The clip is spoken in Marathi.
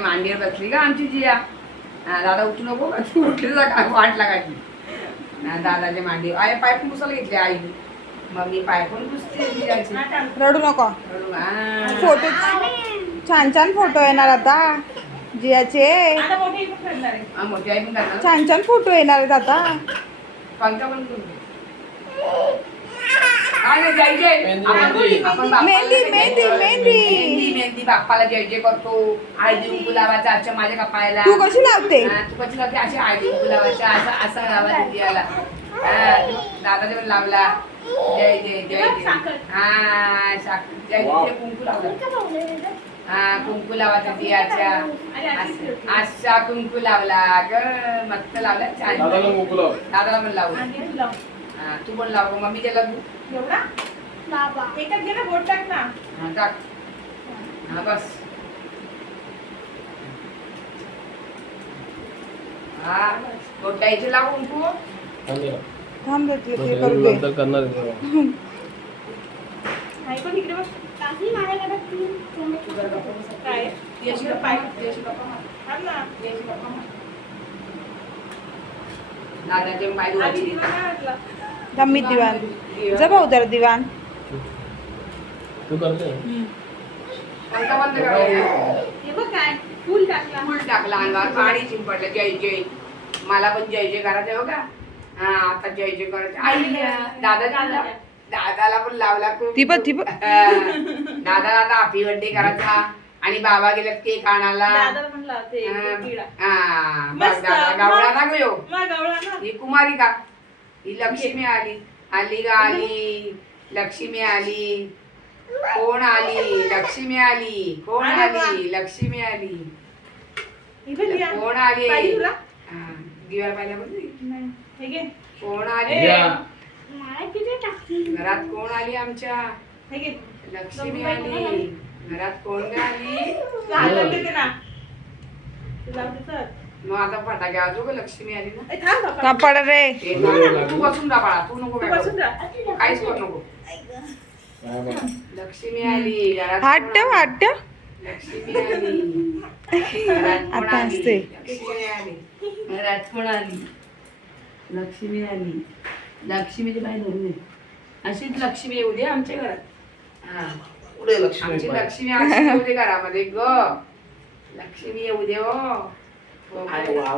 मांडीवर बसली का आमची जिया. दादा उठू नको का तू उठली का वाट लागायची. दादाच्या मांडी आय पाय पण पुसायला घेतले आई. मग मी पाय पण पुसते जियाची. रडू नको. रडू फोटो छान छान फोटो येणार आता जियाचे. मोठी आई पण करणार. छान छान फोटो येणार आहेत आता. पंखा पण करून मेहंदी मेहंदी मेहंदी मेहंदी बाप्पाला जय जय करतो. हळदी कुंकू लावायचा आजच्या माझ्या कपाळाला. तू कशी लावते? तू कशी लावते अशी हळदी कुंकू लावायचा असं असं लावायचं दियाला. दादाने पण लावला जय जय जय जय. हा साखर जय जय कुंकू लावला. हा कुंकू लावायचा दियाच्या. असा कुंकू लावला ग मस्त लावला छान. दादाला पण लावला. तू पण लाव मम्मी त्याला तू एवढा बाबा एकच घे ना बोट टाक ना. हा टाक. हा बस. हा बोट द्यायचे लाव कुंकू. थांब देते ते करू दे. आई पण इकडे बघ. काकी माझ्याकडे 3 काय येशी पाय येशी बाप्पा थांब ना. येशी बाप्पा दादाचे पाय आधी दुखायचे. दिवा नाही वाटला. थांब मी दिवाण जा भाऊ जरा दिवाण. तू करते पंखा बंद करायचा. हे बघ काय फुल टाकला. फुल टाकला अंगावर पाणी चिंपडलं जय जय. मला पण जय जय करायचं हो का. हा आता जय जय करायचं. आई दादा दादाला पण लावला खूप. ती पण दादाला आता हॅपी बर्थडे करायचा आणि बाबा गेला केक आणायला. दादाला पण लावते किडा. बस दादा गावळा ना गयो. मग गवळा ना. ही कुमारी का ही लक्ष्मी आली. आली गा आली लक्ष्मी आली. कोण आली लक्ष्मी आली. कोण आली लक्ष्मी आली. ही पण दिया. कोण आली. पाहिजे तुला? दिवाला पाहिजे बघ. नाही हे घे. कोण आली. मला किती टाकली. घरात कोण आली आमच्या. हे घे. लक्ष्मी आली. घरात कोण आली. हातात देते ना. तू लावते तर. मग आता फटाके वाजवू का लक्ष्मी आली ना. ए थांब बाबा. कापड रे. तू बसून राहा बाळा. तू नको तू काय बसून करू. राहा. काहीच करू नको. लक्ष्मी आली. घरात हात कोण ठेव आली? हात ठेव. लक्ष्मी आली. घरात कोण आता आली? हसते. लक्ष्मी आली. घरात कोण आली. लक्ष्मी आली. लक्ष्मीचे पाय धरून दे. अशीच लक्ष्मी येऊ दे आमच्या घरात. हा पुढे लक्ष्मी आमची लक्ष्मी अशी येऊ दे घरामध्ये ग. लक्ष्मी येऊ दे हो. वा वा